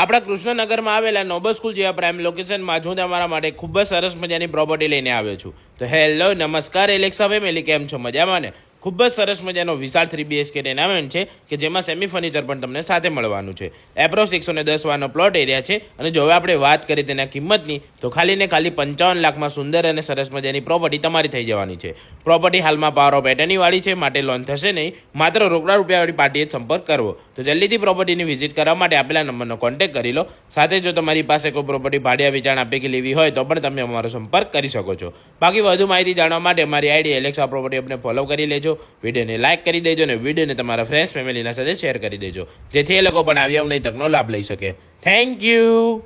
આપણા કૃષ્ણનગરમાં આવેલા Nobel school જેવા પ્રાઇમ લોકેશનમાં હું તમારા માટે ખૂબ જ સરસ મજાની પ્રોપર્ટી લઈને આવ્યો છું. તો હેલો નમસ્કાર એલેક્સા ફેમિલી, કેમ છો? મજામાં ને? ખૂબ જ સરસ મજાનો વિશાળ 3BHK ટેનામેન્ટ છે કે જેમાં સેમી ફર્નિચર પણ તમને સાથે મળવાનું છે. એપ્રોક્સ 110 વાનો પ્લોટ એરિયા છે અને જો હવે આપણે વાત કરીએ તેના કિંમતની તો ખાલી ને ખાલી 55 લાખમાં સુંદર અને સરસ મજાની પ્રોપર્ટી તમારી થઈ જવાની છે. પ્રોપર્ટી હાલમાં પાવર ઓફ એટર્ની વાળી છે, માટે લોન થશે નહીં, માત્ર રોકડા રૂપિયાવાળી પાર્ટીએ જ સંપર્ક કરવો. તો જલ્દીથી પ્રોપર્ટીની વિઝિટ કરવા માટે આપેલા નંબરનો કોન્ટેક્ટ કરી લો. સાથે જો તમારી પાસે કોઈ પ્રોપર્ટી ભાડે વેચાણ આપે કે લેવી હોય તો પણ તમે અમારો સંપર્ક કરી શકો છો. બાકી વધુ માહિતી જાણવા માટે અમારી આઈડી એલેક્સા પ્રોપર્ટી આપણે ફોલો કરી લેજો. વિડીયોને લાઇક કરી દેજો અને વિડીયોને તમારા ફ્રેન્ડ્સ ફેમિલીના સાથે શેર કરી દેજો, જેથી એ લોકો પણ આવી અવનવી તકનો લાભ લઈ શકે. Thank you.